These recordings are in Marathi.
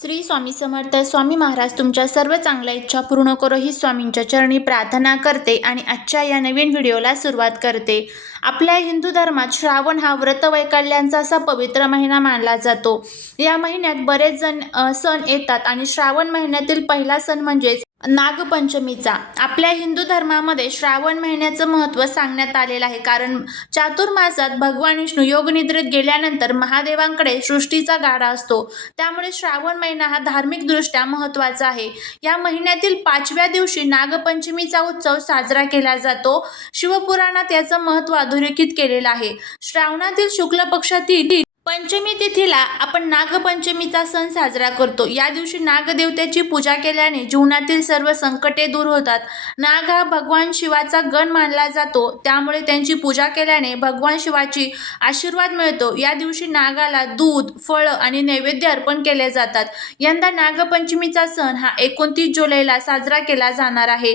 श्री स्वामी समर्थ स्वामी महाराज तुमच्या सर्व चांगल्या इच्छा पूर्ण करो ही स्वामींच्या चरणी प्रार्थना करते आणि आजच्या या नवीन व्हिडिओला सुरुवात करते. आपल्या हिंदू धर्मात श्रावण हा व्रत वैकल्यांचा असा पवित्र महिना मानला जातो. या महिन्यात बरेच जण सण येतात आणि श्रावण महिन्यातील पहिला सण म्हणजेच नागपंचमीचा. आपल्या हिंदू धर्मामध्ये श्रावण महिन्याचं महत्त्व सांगण्यात आलेलं आहे. कारण चातुर्मासात भगवान विष्णू योगनिद्रेत गेल्यानंतर महादेवांकडे सृष्टीचा गाडा असतो. त्यामुळे श्रावण महिना हा धार्मिकदृष्ट्या महत्त्वाचा आहे. या महिन्यातील पाचव्या दिवशी नागपंचमीचा उत्सव साजरा केला जातो. शिवपुराणात याचं महत्त्व अधोरेखित केलेलं आहे. श्रावणातील शुक्ल पक्षातील पंचमी तिथीला आपण नागपंचमीचा सण साजरा करतो. या दिवशी नागदेवतेची पूजा केल्याने जीवनातील सर्व संकटे दूर होतात. नाग हा भगवान शिवाचा गण मानला जातो. त्यामुळे त्यांची पूजा केल्याने भगवान शिवाची आशीर्वाद मिळतो. या दिवशी नागाला दूध फळं आणि नैवेद्य अर्पण केले जातात. यंदा नागपंचमीचा सण हा एकोणतीस जुलैला साजरा केला जाणार आहे.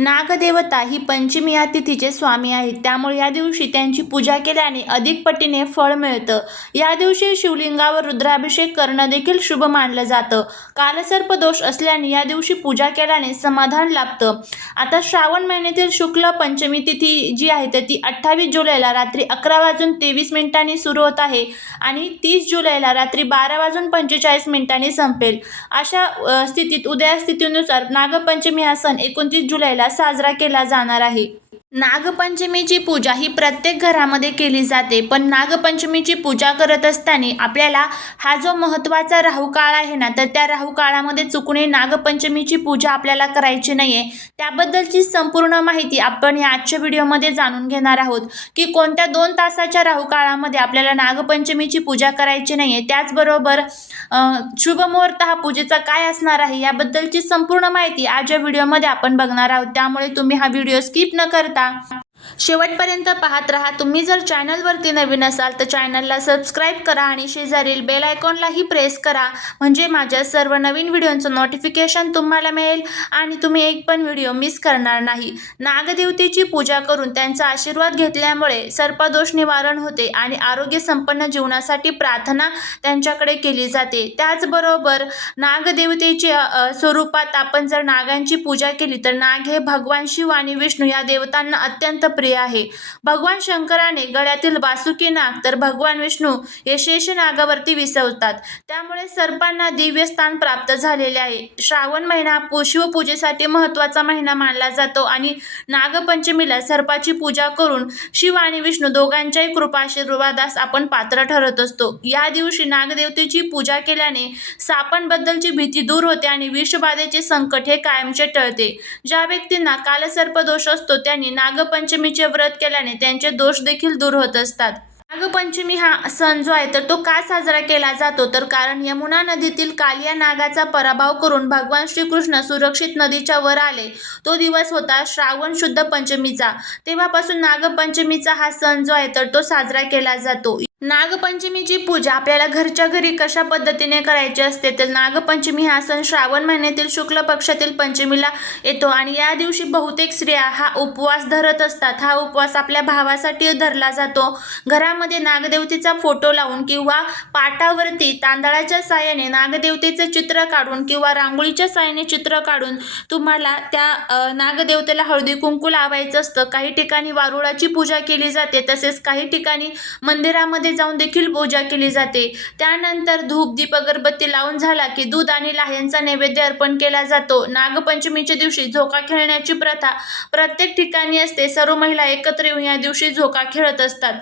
नागदेवता ही पंचमी या तिथीचे स्वामी आहेत. त्यामुळे या दिवशी त्यांची पूजा केल्याने अधिक पटीने फळ मिळतं. या दिवशी शिवलिंगावर रुद्राभिषेक करणं देखील शुभ मानलं जातं. कालसर्प दोष असल्याने या दिवशी पूजा केल्याने समाधान लाभतं. आता श्रावण महिन्यातील शुक्ल पंचमी तिथी जी आहे तर ती अठ्ठावीस जुलैला रात्री अकरा वाजून तेवीस मिनिटांनी सुरू होत आहे आणि तीस जुलैला रात्री बारा वाजून पंचेचाळीस मिनिटांनी संपेल. अशा स्थितीत उदया स्थितीनुसार नागपंचमी हा सण एकोणतीस जुलैला साजरा केला जाणार आहे. नागपंचमीची पूजा ही प्रत्येक घरामध्ये केली जाते पण नागपंचमीची पूजा करत असताना आपल्याला हा जो महत्त्वाचा राहू काळ आहे ना तर त्या राहू काळामध्ये चुकणे नागपंचमीची पूजा आपल्याला करायची नाही आहे त्याबद्दलची संपूर्ण माहिती आपण या आजच्या व्हिडिओमध्ये जाणून घेणार आहोत की कोणत्या दोन तासाच्या राहू काळामध्ये आपल्याला नागपंचमीची पूजा करायची नाही आहे त्याचबरोबर शुभ शुभमुहूर्त हा पूजेचा काय असणार आहे याबद्दलची संपूर्ण माहिती आज या व्हिडिओमध्ये आपण बघणार आहोत. त्यामुळे तुम्ही हा व्हिडिओ स्किप न करता 啊。शेवटपर्यंत पाहत राहा. तुम्ही जर चॅनलवरती नवीन असाल तर चॅनलला सबस्क्राईब करा आणि शेजारील बेल आयकॉनलाही प्रेस करा. म्हणजे माझ्या सर्व नवीन व्हिडिओंचं नोटिफिकेशन तुम्हाला मिळेल आणि तुम्ही एक पण व्हिडिओ मिस करणार नाही. नागदेवतेची पूजा करून त्यांचा आशीर्वाद घेतल्यामुळे सर्पदोष निवारण होते आणि आरोग्य संपन्न जीवनासाठी प्रार्थना त्यांच्याकडे केली जाते. त्याचबरोबर नागदेवतेच्या स्वरूपात आपण जर नागांची पूजा केली तर नाग हे भगवान शिव आणि विष्णू या देवतांना अत्यंत प्रिय आहे. भगवान शंकराने गळ्यातील वासुकी नाग तर भगवान विष्णू यशेष शेष नागावरती विसवतात. त्यामुळे सर्पांना दिव्य स्थान प्राप्त झालेले आहे. श्रावण महिना शिवपूजेसाठी महत्त्वाचा महिना मानला जातो आणि नागपंचमीला सर्पाची पूजा करून शिव आणि विष्णू दोघांच्याही कृपा आशीर्वादास आपण पात्र ठरत असतो. या दिवशी नागदेवतेची पूजा केल्याने सापांबद्दलची भीती दूर होते आणि विषबाधेचे संकट हे कायमचे टळते. ज्या व्यक्तींना कालसर्प दोष असतो त्यांनी नागपंचमीचे व्रत केल्याने त्यांचे दोष देखील दूर होत असतात. नागपंचमी हा सण जो आहे तर तो का साजरा केला जातो? तर कारण यमुना नदीतील कालिया नागाचा पराभव करून भगवान श्रीकृष्ण सुरक्षित नदीच्या वर आले. तो दिवस होता श्रावण शुद्ध पंचमीचा. तेव्हापासून नागपंचमीचा हा सण जो आहे तर तो साजरा केला जातो. नागपंचमीची पूजा आपल्याला घरच्या घरी कशा पद्धतीने करायची असते तर नागपंचमी हा सण श्रावण महिन्यातील शुक्ल पक्षातील पंचमीला येतो. आणि या दिवशी बहुतेक स्त्रिया हा उपवास धरत असतात. हा उपवास आपल्या भावासाठी धरला जातो. घरामध्ये नागदेवतेचा फोटो लावून किंवा पाटावरती तांदळाच्या साहाय्याने नागदेवतेचं चित्र काढून किंवा रांगोळीच्या साहाय्याने चित्र काढून तुम्हाला त्या नागदेवतेला हळदी कुंकू लावायचं असतं. काही ठिकाणी वारुळाची पूजा केली जाते. तसेच काही ठिकाणी मंदिरामध्ये जाऊन देखील पूजा केली जाते. त्यानंतर धूप दीप अगरबत्ती लावून झाला की दूध आणि लाह्यांचा नैवेद्य अर्पण केला जातो. नागपंचमीच्या दिवशी झोका खेळण्याची प्रथा प्रत्येक ठिकाणी असते. सर्व महिला एकत्र येऊन या दिवशी झोका खेळत असतात.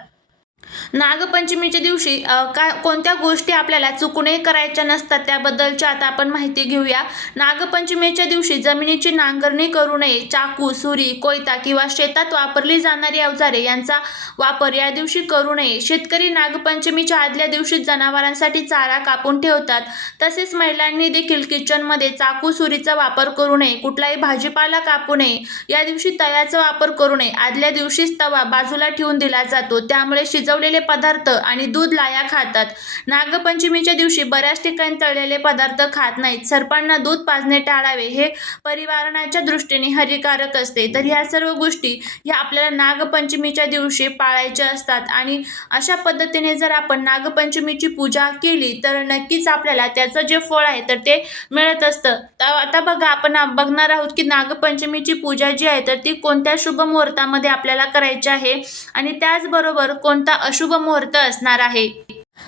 नागपंचमीच्या दिवशी काय कोणत्या गोष्टी आपल्याला चुकूनही करायच्या नसतात त्याबद्दलची आता आपण माहिती घेऊया. नागपंचमीच्या दिवशी जमिनीची नांगरणी करू नये. चाकू सुरी कोयता किंवा शेतात वापरली जाणारी अवजारे यांचा वापर या दिवशी करू नये. शेतकरी नागपंचमीच्या आदल्या दिवशी जनावरांसाठी चारा कापून ठेवतात. तसेच महिलांनी देखील किचनमध्ये चाकू सुरीचा वापर करू नये. कुठलाही भाजीपाला कापू नये. या दिवशी तव्याचा वापर करू नये. आदल्या दिवशीच तवा बाजूला ठेवून दिला जातो. त्यामुळे शिजवलेले तळलेले पदार्थ आणि दूध लाया खातात. नागपंचमीच्या दिवशी बऱ्याच ठिकाणी तळलेले पदार्थ खात नाहीत. सर्पांना दूध पाजणे टाळावे हे परिवारणाच्या दृष्टीने हानिकारक असते. तर ह्या सर्व गोष्टी ह्या आपल्याला नागपंचमीच्या दिवशी पाळायच्या असतात आणि अशा पद्धतीने जर आपण नागपंचमीची पूजा केली तर नक्कीच आपल्याला त्याचं जे फळ आहे तर ते मिळत असतं. तर आता बघा आपण बघणार आहोत की नागपंचमीची पूजा जी आहे तर ती कोणत्या शुभ मुहूर्तामध्ये आपल्याला करायची आहे आणि त्याचबरोबर कोणता अशुभ शुभ मुहूर्त असणार आहे.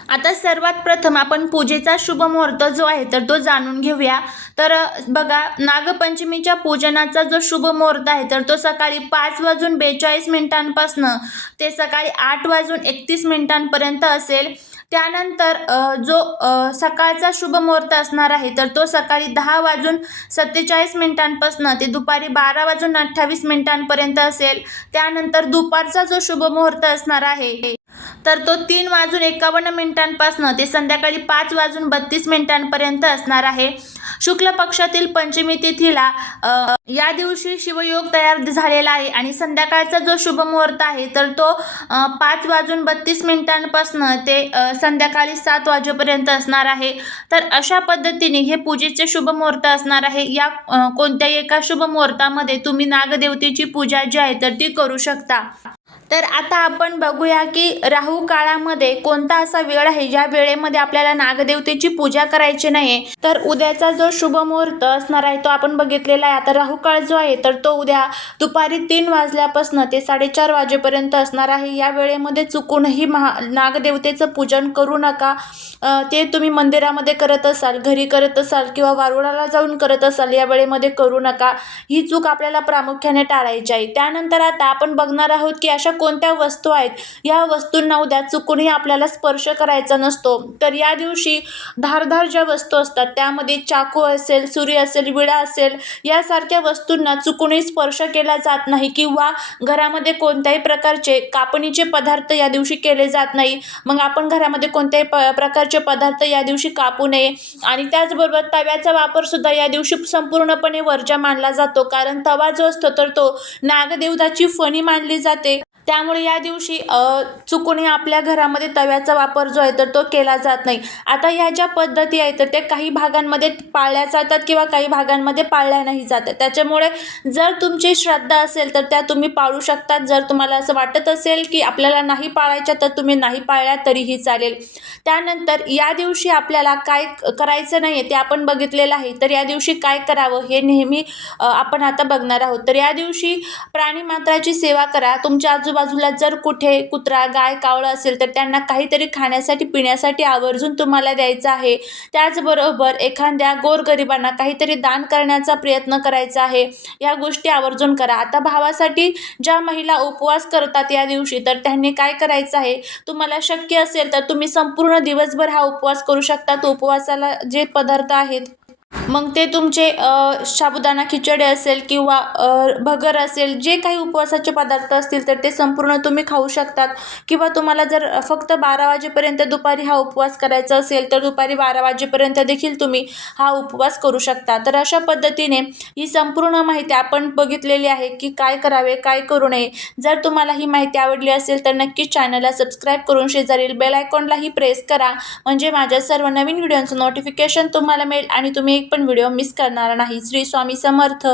आता सर्वात प्रथम आपण पूजेचा शुभ मुहूर्त जो आहे तर तो जाणून घेऊया. तर बघा नागपंचमीच्या पूजनाचा जो शुभ मुहूर्त आहे तर तो सकाळी पाच वाजून बेचाळीस मिनिटांपासनं ते सकाळी आठ वाजून एकतीस मिनिटांपर्यंत असेल. त्यानंतर जो सकाळचा शुभ मुहूर्त असणार आहे तर तो सकाळी दहा वाजून सत्तेचाळीस मिनिटांपासनं ते दुपारी बारा वाजून अठ्ठावीस मिनिटांपर्यंत असेल. त्यानंतर दुपारचा जो शुभ मुहूर्त असणार आहे तर तो तीन वाजून एकावन्न मिनिटांपासनं ते संध्याकाळी पाच वाजून बत्तीस मिनिटांपर्यंत असणार आहे. शुक्ल पक्षातील पंचमी तिथीला या दिवशी शिवयोग तयार झालेला आहे आणि संध्याकाळचा जो शुभ मुहूर्त आहे तर तो पाच वाजून बत्तीस मिनिटांपासनं ते संध्याकाळी सात वाजेपर्यंत असणार आहे. तर अशा पद्धतीने हे पूजेचे शुभ मुहूर्त असणार आहे. या कोणत्याही एका शुभ मुहूर्तामध्ये तुम्ही नागदेवतेची पूजा जी आहे तर ती करू शकता. तर आता आपण बघूया की राहू काळामध्ये कोणता असा वेळ आहे? ज्या वेळेमध्ये आपल्याला नागदेवतेची पूजा करायची नाही तर उद्याचा जो शुभ मुहूर्त असणार आहे तो आपण बघितलेला आहे. आता राहू काळ जो आहे तर तो उद्या दुपारी तीन वाजल्यापासून ते साडेचार वाजेपर्यंत असणार आहे. या वेळेमध्ये चुकूनही महा नागदेवतेचं पूजन करू नका. ते तुम्ही मंदिरामध्ये करत असाल घरी करत असाल किंवा वारुळाला जाऊन करत असाल या वेळेमध्ये करू नका. ही चूक आपल्याला प्रामुख्याने टाळायची आहे. त्यानंतर आता आपण बघणार आहोत की अशा कोणत्या वस्तू आहेत? या वस्तूंना उद्या चुकूनही आपल्याला स्पर्श करायचा नसतो. तर या दिवशी धारधार ज्या वस्तू असतात त्यामध्ये चाकू असेल सुरी असेल विडा असेल यासारख्या वस्तूंना चुकूनही स्पर्श केला जात नाही किंवा घरामध्ये कोणत्याही प्रकारचे कापणीचे पदार्थ या दिवशी केले जात नाही. मग आपण घरामध्ये कोणत्याही प प्रकारचे पदार्थ या दिवशी कापू नये. आणि त्याचबरोबर तव्याचा वापर सुद्धा या दिवशी संपूर्णपणे वर्जा मानला जातो. कारण तवा जो असतो तर तो नागदेवताची फणी मानली जाते. त्यामुळे या दिवशी चुकूनही आपल्या घरामध्ये तव्याचा वापर जो आहे तर तो केला जात नाही. आता ह्या ज्या पद्धती आहेत तर त्या काही भागांमध्ये पाळल्या जातात किंवा काही भागांमध्ये पाळल्या नाही जातात. त्याच्यामुळे जर तुमची श्रद्धा असेल तर त्या तुम्ही पाळू शकतात. जर तुम्हाला असं वाटत असेल की आपल्याला नाही पाळायच्या तर तुम्ही नाही पाळल्या तरीही चालेल. त्यानंतर या दिवशी आपल्याला काय करायचं नाही आहे ते आपण बघितलेलं आहे. तर या दिवशी काय करावं हे नेहमी आपण आता बघणार आहोत. तर या दिवशी प्राणीमात्राची सेवा करा. तुमच्या आजूबाजूला जर कुठे कुत्रा गाय कावळं असेल तर त्यांना काहीतरी खाण्यासाठी पिण्यासाठी आवर्जून तुम्हाला द्यायचं आहे. त्याचबरोबर एखाद्या गोरगरिबांना काहीतरी दान करण्याचा प्रयत्न करायचा आहे. या गोष्टी आवर्जून करा. आता भावासाठी ज्या महिला उपवास करतात या दिवशी तर त्यांनी काय करायचं आहे? तुम्हाला शक्य असेल तर तुम्ही संपूर्ण दिवसभर हा उपवास करू शकता. उपवासाला जे पदार्थ आहेत मग ते तुमचे साबुदाणा खिचडी असेल किंवा भगर असेल जे काही उपवासाचे पदार्थ असतील तर ते संपूर्ण तुम्ही खाऊ शकतात. किंवा तुम्हाला जर फक्त बारा वाजेपर्यंत दुपारी हा उपवास करायचा असेल तर दुपारी बारा वाजेपर्यंत देखील तुम्ही हा उपवास करू शकता. तर अशा पद्धतीने ही संपूर्ण माहिती आपण बघितलेली आहे की काय करावे काय करू नये. जर तुम्हाला ही माहिती आवडली असेल तर नक्कीच चॅनलला सबस्क्राईब करून शेजारील बेल आयकॉनलाही प्रेस करा. म्हणजे माझ्या सर्व नवीन व्हिडिओचं नोटिफिकेशन तुम्हाला मिळेल आणि तुम्ही एक पण व्हिडिओ मिस करणार नाही. श्री स्वामी समर्थ.